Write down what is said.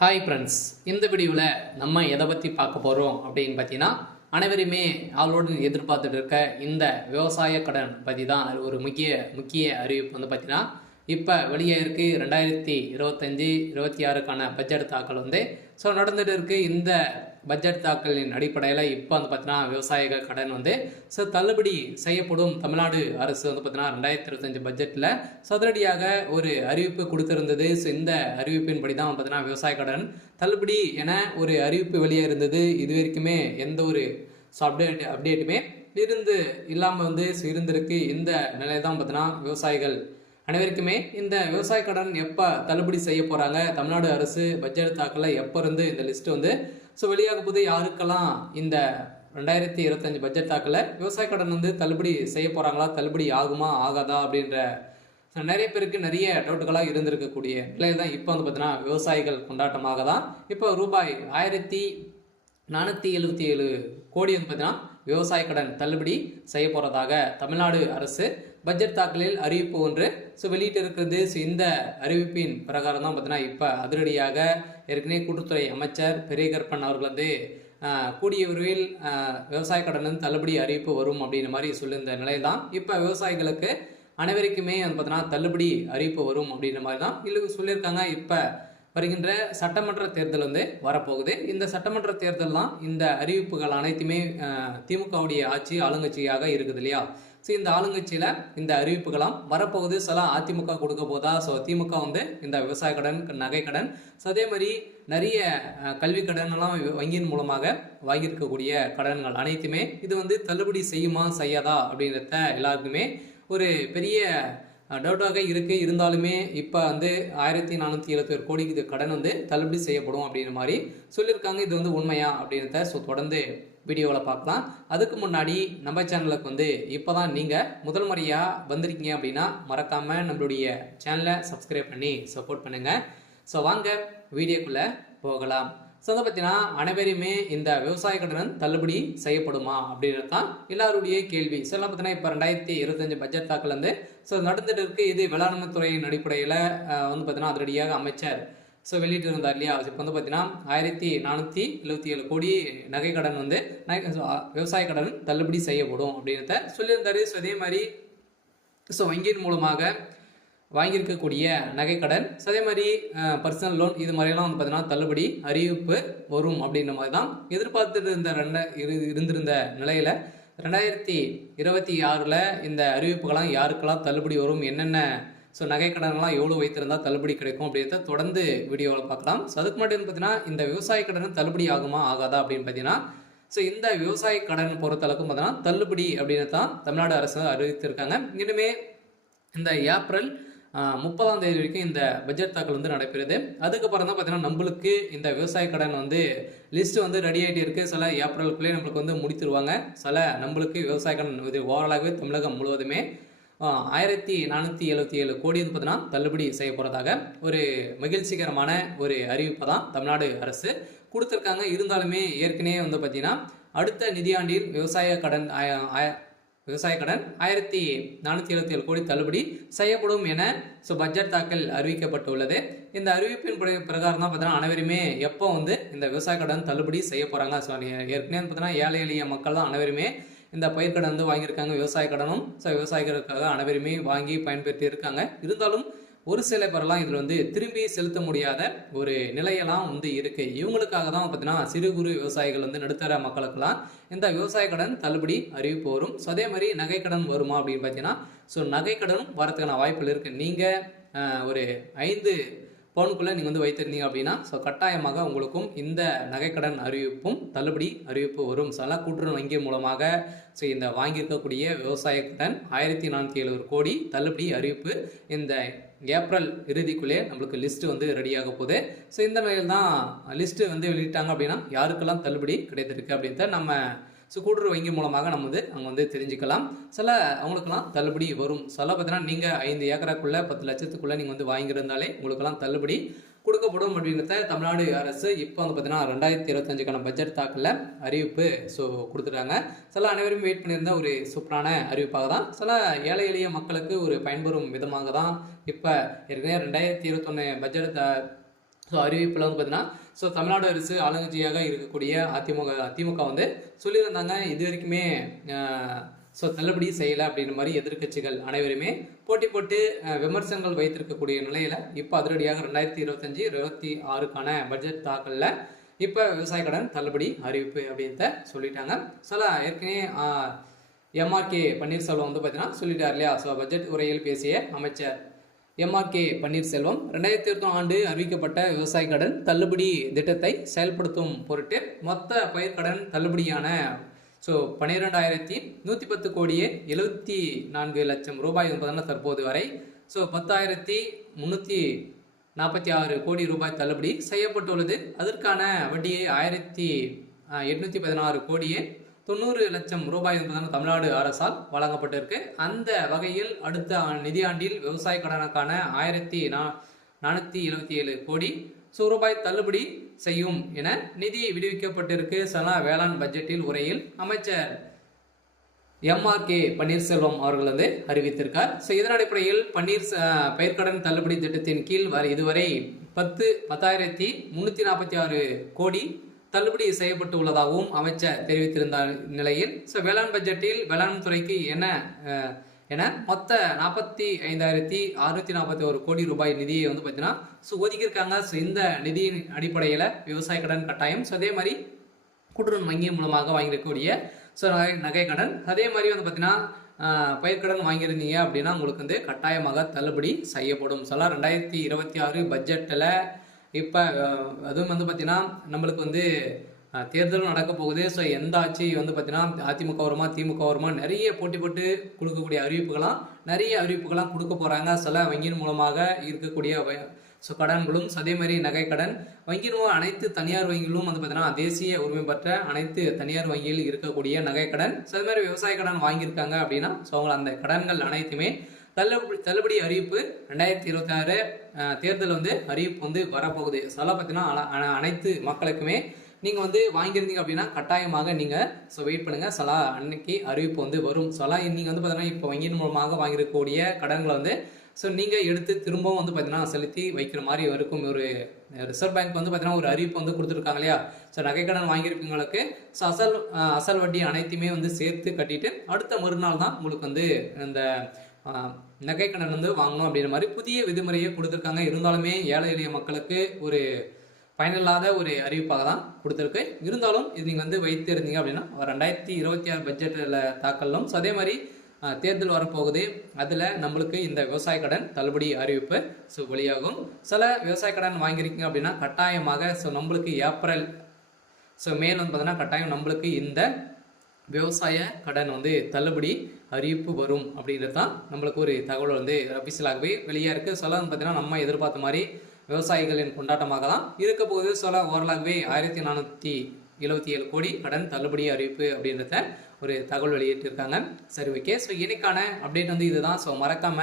Hi friends, இந்த வீடியோவில் நம்ம எதை பற்றி பார்க்க போகிறோம் அப்படின்னு பார்த்தீங்கன்னா, அனைவருமே ஆளோடு எதிர்பார்த்துட்டு இருக்க இந்த விவசாய கடன் பற்றி தான் ஒரு முக்கிய அறிவிப்பு வந்து பார்த்தீங்கன்னா, இப்போ வெளியே இருக்குது 2025-26க்கான பட்ஜெட் தாக்கல் நடந்துட்டு இருக்குது. இந்த பட்ஜெட் தாக்கலின் அடிப்படையில் இப்போ வந்து பார்த்தீங்கன்னா விவசாயிக கடன் தள்ளுபடி செய்யப்படும். தமிழ்நாடு அரசு பார்த்தீங்கன்னா 2025 பட்ஜெட்டில் சதுரடியாக ஒரு அறிவிப்பு கொடுத்திருந்தது. இந்த அறிவிப்பின்படி தான் பார்த்தீங்கன்னா விவசாய கடன் தள்ளுபடி என ஒரு அறிவிப்பு வெளியே இருந்தது. இது வரைக்குமே எந்த ஒரு அப்டேட்டுமே இல்லாமல் இருந்திருக்கு. இந்த நிலையை தான் பார்த்தீங்கன்னா விவசாயிகள் அனைவருக்குமே இந்த விவசாய கடன் எப்போ தள்ளுபடி செய்ய போகிறாங்க, தமிழ்நாடு அரசு பட்ஜெட் தாக்கல எப்போ இருந்து இந்த லிஸ்ட் வெளியாக போது, யாருக்கெல்லாம் இந்த 2025 பட்ஜெட் தாக்கல விவசாய கடன் தள்ளுபடி செய்ய போகிறாங்களா, தள்ளுபடி ஆகுமா ஆகாதா அப்படின்ற நிறைய பேருக்கு நிறைய டவுட்டுகளாக இருந்திருக்கக்கூடிய நிலையில் தான் இப்போ பார்த்தீங்கன்னா விவசாயிகள் கொண்டாட்டமாக தான் இப்போ ரூபாய் 1477 கோடி பார்த்தீங்கன்னா விவசாய கடன் தள்ளுபடி செய்ய போகிறதாக தமிழ்நாடு அரசு பட்ஜெட் தாக்கலில் அறிவிப்பு ஒன்று வெளியிட்டு இருக்கிறது. இந்த அறிவிப்பின் பிரகாரம் தான் பார்த்தீங்கன்னா இப்போ அதிரடியாக ஏற்கனவே கூட்டுத்துறை அமைச்சர் பெரியகற்பன் அவர்கள் கூடிய விரைவில் விவசாய கடன் தள்ளுபடி அறிவிப்பு வரும் அப்படின்ற மாதிரி சொல்லியிருந்த நிலை தான் இப்போ விவசாயிகளுக்கு அனைவருக்குமே பார்த்தீங்கன்னா தள்ளுபடி அறிவிப்பு வரும் அப்படின்ற மாதிரி தான் இல்லை சொல்லியிருக்காங்க. இப்போ வருகின்ற சட்டமன்ற தேர்தல் வரப்போகுது. இந்த சட்டமன்ற தேர்தல் தான் இந்த அறிவிப்புகள் அனைத்துமே திமுகவுடைய ஆட்சி ஆளுங்கட்சியாக இருக்குது இல்லையா. இந்த ஆளுங்கட்சியில் இந்த அறிவிப்புகளாம் வரப்போகுது. சில அதிமுக கொடுக்க போதா, திமுக இந்த விவசாய கடன், நகை கடன், அதே மாதிரி நிறைய கல்வி கடன் எல்லாம் வங்கியின் மூலமாக வாங்கியிருக்கக்கூடிய கடன்கள் அனைத்துமே இது தள்ளுபடி செய்யுமா செய்யாதா அப்படின்றத எல்லாருக்குமே ஒரு பெரிய டவுட்டாக இருக்குது. இருந்தாலுமே இப்போ 1477 கோடிக்கு கடன் தள்ளுபடி செய்யப்படும் அப்படின்ற மாதிரி சொல்லியிருக்காங்க. இது உண்மையா அப்படின்றத தொடர்ந்து வீடியோவில் பார்க்கலாம். அதுக்கு முன்னாடி நம்ம சேனலுக்கு இப்போ தான் நீங்கள் முதல் முறையாக வந்திருக்கீங்க அப்படின்னா மறக்காமல் நம்மளுடைய சேனலை சப்ஸ்கிரைப் பண்ணி சப்போர்ட் பண்ணுங்கள். வாங்க வீடியோக்குள்ளே போகலாம். பார்த்தீங்கன்னா அனைவருமே இந்த விவசாய கடன் தள்ளுபடி செய்யப்படுமா அப்படின்றது தான் எல்லாருடைய கேள்வி. பார்த்தீங்கன்னா இப்போ 2025 பட்ஜெட் தாக்கல் நடந்துட்டு இருக்கு. இது வேளாண்மை துறையின் அடிப்படையில் பார்த்தீங்கன்னா அதிரடியாக அமைச்சர் வெளியிட்டு இருந்தார் இல்லையா. இப்போ பார்த்தீங்கன்னா 1477 கோடி நகை கடன் விவசாய கடன் தள்ளுபடி செய்யப்படும் அப்படின்றத சொல்லியிருந்தாரு. அதே மாதிரி வங்கியின் மூலமாக வாங்கியிருக்கக்கூடிய நகைக்கடன், அதே மாதிரி பர்சனல் லோன், இது மாதிரியெல்லாம் பார்த்தீங்கன்னா தள்ளுபடி அறிவிப்பு வரும் அப்படின்ற மாதிரி தான் எதிர்பார்த்துட்டு இருந்திருந்த நிலையில் 2026 இந்த அறிவிப்புகள்லாம் யாருக்கெல்லாம் தள்ளுபடி வரும், என்னென்ன நகைக்கடன்லாம் எவ்வளோ வைத்திருந்தால் தள்ளுபடி கிடைக்கும் அப்படின்றத தொடர்ந்து வீடியோவில் பார்க்கலாம். அதுக்கு மட்டும் பார்த்தீங்கன்னா இந்த விவசாய கடன் தள்ளுபடி ஆகுமா ஆகாதா அப்படின்னு பார்த்தீங்கன்னா இந்த விவசாய கடன் பொறுத்தளவுக்கும் பார்த்தீங்கன்னா தள்ளுபடி அப்படின்னு தான் தமிழ்நாடு அரசு அறிவித்திருக்காங்க. இனிமே இந்த ஏப்ரல் 30ஆம் தேதி வரைக்கும் இந்த பட்ஜெட் தாக்கல் நடைபெறுது. அதுக்கப்புறம் தான் பார்த்தீங்கன்னா நம்மளுக்கு இந்த விவசாய கடன் லிஸ்ட் ரெடி ஆகிட்டு இருக்கு. சில ஏப்ரலுக்குள்ளே நம்மளுக்கு முடித்துருவாங்க. சில நம்மளுக்கு விவசாய கடன் ஓவராலாகவே தமிழகம் முழுவதுமே 1477 கோடி பார்த்தீங்கன்னா தள்ளுபடி செய்ய போகிறதாக ஒரு மகிழ்ச்சிகரமான ஒரு அறிவிப்பை தான் தமிழ்நாடு அரசு கொடுத்துருக்காங்க. இருந்தாலுமே ஏற்கனவே பார்த்தீங்கன்னா அடுத்த நிதியாண்டில் விவசாய கடன் 1477 கோடி தள்ளுபடி செய்யப்படும் என பட்ஜெட் தாக்கல் அறிவிக்கப்பட்டுள்ளது. இந்த அறிவிப்பின் பிரகாரம் தான் பார்த்தீங்கன்னா அனைவருமே எப்போ இந்த விவசாய கடன் தள்ளுபடி செய்ய போகிறாங்க. ஏற்கனவே பார்த்தீங்கன்னா ஏழை எளிய மக்கள் தான் அனைவருமே இந்த பயிர்க்கடன் வாங்கியிருக்காங்க. விவசாய கடனும் விவசாயிகளுக்காக அனைவருமே வாங்கி பயன்பெற்று இருக்காங்க. இருந்தாலும் ஒரு சில பேரெல்லாம் இதில் திரும்பி செலுத்த முடியாத ஒரு நிலையெல்லாம் இருக்கு. இவங்களுக்காக தான் பார்த்தீங்கன்னா சிறு குறு விவசாயிகள் நடுத்தர மக்களுக்கெல்லாம் இந்த விவசாய கடன் தள்ளுபடி அறிவிப்பு வரும். அதே மாதிரி நகை கடன் வருமா அப்படின்னு பார்த்தீங்கன்னா நகை கடனும் வரதுக்கான வாய்ப்புகள் இருக்கு. நீங்கள் ஒரு 5 பவுனுக்குள்ளே நீங்கள் வைத்திருந்தீங்க அப்படின்னா கட்டாயமாக உங்களுக்கும் இந்த நகைக்கடன் அறிவிப்பும் தள்ளுபடி அறிவிப்பு வரும். கூட்டுறவு வங்கி மூலமாக இந்த வாங்கியிருக்கக்கூடிய விவசாய கடன் 1477 கோடி தள்ளுபடி அறிவிப்பு இந்த ஏப்ரல் இறுதிக்குள்ளே நம்மளுக்கு லிஸ்ட்டு ரெடியாக போகுது. இந்த நிலையில் தான் லிஸ்ட்டு வெளியிட்டாங்க அப்படின்னா யாருக்கெல்லாம் தள்ளுபடி கிடைத்திருக்கு அப்படின்றத நம்ம கூட்டுறவு வங்கி மூலமாக நம்ம அங்கே தெரிஞ்சுக்கலாம். அவங்களுக்கெல்லாம் தள்ளுபடி வரும். பார்த்தீங்கன்னா நீங்கள் 5 ஏக்கராக்குள்ளே 10 லட்சத்துக்குள்ளே நீங்கள் வாங்கியிருந்தாலே உங்களுக்கெல்லாம் தள்ளுபடி கொடுக்கப்படும் அப்படின்றத தமிழ்நாடு அரசு இப்போ பார்த்தீங்கன்னா 2025க்கான பட்ஜெட் தாக்கல அறிவிப்பு கொடுத்துட்டாங்க. அனைவரும் வெயிட் பண்ணியிருந்த ஒரு சூப்பரான அறிவிப்பாக தான் ஏழை எளிய மக்களுக்கு ஒரு பயன்பெறும் விதமாக தான் இப்போ ஏற்கனவே 2021 பட்ஜெட் ஸோ அறிவிப்பில் வந்து பார்த்தீங்கன்னா ஸோ தமிழ்நாடு அரசு ஆளுங்கட்சியாக இருக்கக்கூடிய திமுக வந்து சொல்லியிருந்தாங்க இது வரைக்குமே ஸோ தள்ளுபடி செய்யலை அப்படின்ற மாதிரி எதிர்க்கட்சிகள் அனைவருமே போட்டி போட்டு விமர்சனங்கள் வைத்திருக்கக்கூடிய நிலையில் இப்போ அதிரடியாக 2025-26க்கான பட்ஜெட் தாக்கலில் இப்போ விவசாய கடன் தள்ளுபடி அறிவிப்பு அப்படின்றத சொல்லிட்டாங்க. சில ஏற்கனவே எம்ஆர்கே பன்னீர்செல்வம் வந்து பார்த்தீங்கன்னா சொல்லிட்டார் இல்லையா. ஸோ பட்ஜெட் உரையில் பேசிய அமைச்சர் எம்ஆர்கே பன்னீர்செல்வம் 2021 ஆண்டு அறிவிக்கப்பட்ட விவசாய கடன் தள்ளுபடி திட்டத்தை செயல்படுத்தும் பொருட்டு மொத்த பயிர்க்கடன் தள்ளுபடியான ஸோ 12,110 கோடியே 74 லட்சம் ரூபாய் என்பதனால் தற்போது வரை ஸோ 10,346 கோடி ரூபாய் தள்ளுபடி செய்யப்பட்டுள்ளது. அதற்கான வட்டியை 1,816 கோடியே 90 லட்சம் ரூபாய் என்பதான தமிழ்நாடு அரசால் வழங்கப்பட்டிருக்கு. அந்த வகையில் அடுத்த நிதியாண்டில் விவசாய கடனுக்கான 1,477 கோடி ரூபாய் தள்ளுபடி செய்யும் என நிதி விடுவிக்கப்பட்டிருக்கு. வேளாண் பட்ஜெட்டில் உரையில் அமைச்சர் எம்ஆர்கே பன்னீர்செல்வம் அவர்கள் வந்து அறிவித்திருக்கார். இதன் அடிப்படையில் பயிர்க்கடன் தள்ளுபடி திட்டத்தின் கீழ் இதுவரை 10,346 கோடி தள்ளுபடி செய்யப்பட்டு உள்ளதாகவும் அமைச்சர் தெரிவித்திருந்த நிலையில் வேளாண் பட்ஜெட்டில் வேளாண் துறைக்கு என மொத்த 45,641 கோடி ரூபாய் நிதியை வந்து பார்த்தீங்கன்னா ஒதுக்கியிருக்காங்க. இந்த நிதியின் அடிப்படையில் விவசாய கடன் கட்டாயம் அதே மாதிரி கூட்டுறவு வங்கி மூலமாக வாங்கியிருக்கக்கூடிய நகை கடன் அதே மாதிரி வந்து பார்த்தீங்கன்னா பயிர்க்கடன் வாங்கியிருந்தீங்க அப்படின்னா உங்களுக்கு வந்து கட்டாயமாக தள்ளுபடி செய்யப்படும். 2026 பட்ஜெட்டில் இப்போ அதுவும் வந்து பார்த்தீங்கன்னா நம்மளுக்கு வந்து தேர்தலும் நடக்க போகுது. ஸோ எந்த ஆட்சி வந்து பார்த்தீங்கன்னா அதிமுக வருமா திமுக வருமா நிறைய போட்டி போட்டு கொடுக்கக்கூடிய நிறைய அறிவிப்புகளாம் கொடுக்க போகிறாங்க. வங்கியின் மூலமாக இருக்கக்கூடிய கடன்களும் அதே மாதிரி நகை கடன் வங்கியின் அனைத்து தனியார் வங்கிகளும் வந்து பார்த்தீங்கன்னா தேசிய உரிமை பெற்ற அனைத்து தனியார் வங்கியில் இருக்கக்கூடிய நகை கடன் அதே மாதிரி விவசாய கடன் வாங்கியிருக்காங்க அப்படின்னா அவங்க அந்த கடன்கள் அனைத்துமே தள்ளுபடி அறிவிப்பு 2026 தேர்தல் வந்து அறிவிப்பு வந்து வரப்போகுது. பார்த்தீங்கன்னா அனைத்து மக்களுக்குமே நீங்கள் வந்து வாங்கியிருந்தீங்க அப்படின்னா கட்டாயமாக நீங்கள் வெயிட் பண்ணுங்கள். அன்னைக்கு அறிவிப்பு வந்து வரும். நீங்கள் வந்து பார்த்தீங்கன்னா இப்போ வங்கியின் மூலமாக வாங்கியிருக்கக்கூடிய கடன்களை வந்து நீங்கள் எடுத்து திரும்பவும் வந்து பார்த்தீங்கன்னா செலுத்தி வைக்கிற மாதிரி இருக்கும். ஒரு ரிசர்வ் பேங்க் வந்து பார்த்தீங்கன்னா ஒரு அறிவிப்பு வந்து கொடுத்துருக்காங்க இல்லையா. நகை கடன் வாங்கியிருக்கவங்களுக்கு அசல் வட்டி அனைத்துமே வந்து சேர்த்து கட்டிட்டு அடுத்த மறுநாள் தான் உங்களுக்கு வந்து இந்த நகை கடன் வந்து வாங்கணும் அப்படின்ற மாதிரி புதிய விதிமுறையை கொடுத்துருக்காங்க. இருந்தாலுமே ஏழை எளிய மக்களுக்கு ஒரு பயனில்லாத ஒரு அறிவிப்பாக தான் கொடுத்துருக்கு. இருந்தாலும் இது நீங்கள் வந்து வைத்து இருந்தீங்க அப்படின்னா 2026 பட்ஜெட்டில் தாக்கலும் அதே மாதிரி தேர்தல் வரப்போகுது. அதில் நம்மளுக்கு இந்த விவசாய கடன் தள்ளுபடி அறிவிப்பு வெளியாகும். விவசாய கடன் வாங்கியிருக்கீங்க அப்படின்னா கட்டாயமாக நம்மளுக்கு ஏப்ரல் மேல் வந்து பார்த்தீங்கன்னா கட்டாயம் நம்மளுக்கு இந்த விவசாய கடன் வந்து தள்ளுபடி அறிவிப்பு வரும் அப்படின்றது தான் நம்மளுக்கு ஒரு தகவல் வந்து அபிஷியலாகவே வெளியாக இருக்குது. வந்து பார்த்தீங்கன்னா நம்ம எதிர்பார்த்த மாதிரி விவசாயிகளின் கொண்டாட்டமாக தான் இருக்க போகுது. ஓரளவுவே 1,477 கோடி கடன் தள்ளுபடி அறிவிப்பு அப்படின்றத ஒரு தகவல் வெளியிட்டிருக்காங்க. சரி, ஓகே. இன்னைக்கான அப்டேட் வந்து இதுதான். மறக்காம